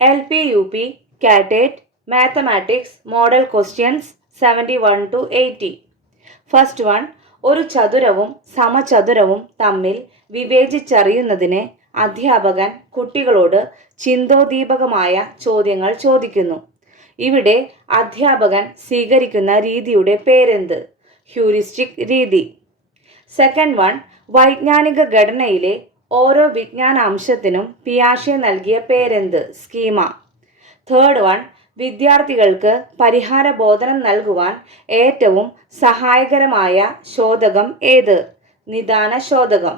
LP, UP, CAT, Mathematics, Model Questions 71 to 80. First one, ഒരു ചതുരവും സമചതുരവും തമ്മിൽ വിവേചിച്ചറിയുന്നതിന് അധ്യാപകൻ കുട്ടികളോട് ചിന്തോദ്ദീപകമായ ചോദ്യങ്ങൾ ചോദിക്കുന്നു. ഇവിടെ അധ്യാപകൻ സ്വീകരിക്കുന്ന രീതിയുടെ പേരെന്ത്? ഹ്യൂറിസ്റ്റിക് രീതി. സെക്കൻഡ് വൺ, വൈജ്ഞാനിക ഘടനയിലെ ഓരോ വിജ്ഞാനാംശത്തിനും പിയാഷെ നൽകിയ പേരെന്ത്? സ്കീമ. തേർഡ് വൺ, വിദ്യാർത്ഥികൾക്ക് പരിഹാര ബോധനം നൽകുവാൻ ഏറ്റവും സഹായകരമായ ശോധകം ഏത്? നിദാന ശോധകം.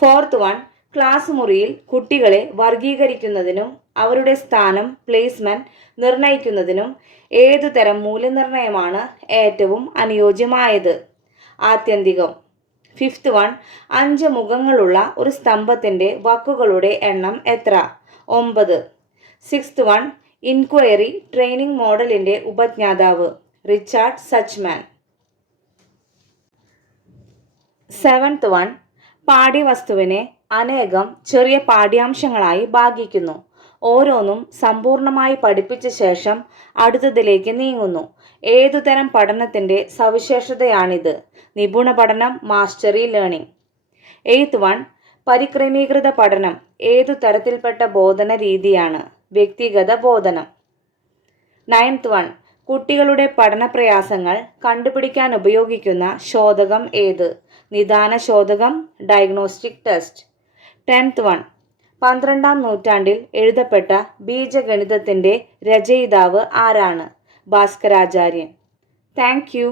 ഫോർത്ത് വൺ, ക്ലാസ് മുറിയിൽ കുട്ടികളെ വർഗീകരിക്കുന്നതിനും അവരുടെ സ്ഥാനം പ്ലേസ്മെന്റ് നിർണയിക്കുന്നതിനും ഏതുതരം മൂല്യനിർണയമാണ് ഏറ്റവും അനുയോജ്യമായത്? ആത്യന്തികം. ഫിഫ്ത്ത് വൺ, 5 മുഖങ്ങളുള്ള ഒരു സ്തംഭത്തിൻ്റെ വക്കുകളുടെ എണ്ണം എത്ര? 9. സിക്സ്ത് വൺ, ഇൻക്വയറി ട്രെയിനിങ് മോഡലിൻ്റെ ഉപജ്ഞാതാവ് റിച്ചാർഡ് സച്ച്മാൻ. സെവൻത്ത് വൺ, പാഠ്യവസ്തുവിനെ അനേകം ചെറിയ പാഠ്യാംശങ്ങളായി ഭാഗിക്കുന്നു. ഓരോന്നും സമ്പൂർണമായി പഠിപ്പിച്ച ശേഷം അടുത്തതിലേക്ക് നീങ്ങുന്നു. ഏതുതരം പഠനത്തിൻ്റെ സവിശേഷതയാണിത്? നിപുണ പഠനം, മാസ്റ്ററി ലേണിംഗ്. എയ്ത്ത് വൺ, പരിക്രമീകൃത പഠനം ഏതു തരത്തിൽപ്പെട്ട ബോധന രീതിയാണ്? വ്യക്തിഗത ബോധനം. നയൻത്ത് വൺ, കുട്ടികളുടെ പഠന പ്രയാസങ്ങൾ കണ്ടുപിടിക്കാൻ ഉപയോഗിക്കുന്ന ശോധകം ഏത്? നിദാന ശോധകം, ഡയഗ്നോസ്റ്റിക് ടെസ്റ്റ്. 10th വൺ, 12ാം നൂറ്റാണ്ടിൽ എഴുതപ്പെട്ട ബീജഗണിതത്തിൻ്റെ രചയിതാവ് ആരാണ്? ഭാസ്കരാചാര്യൻ. Thank U.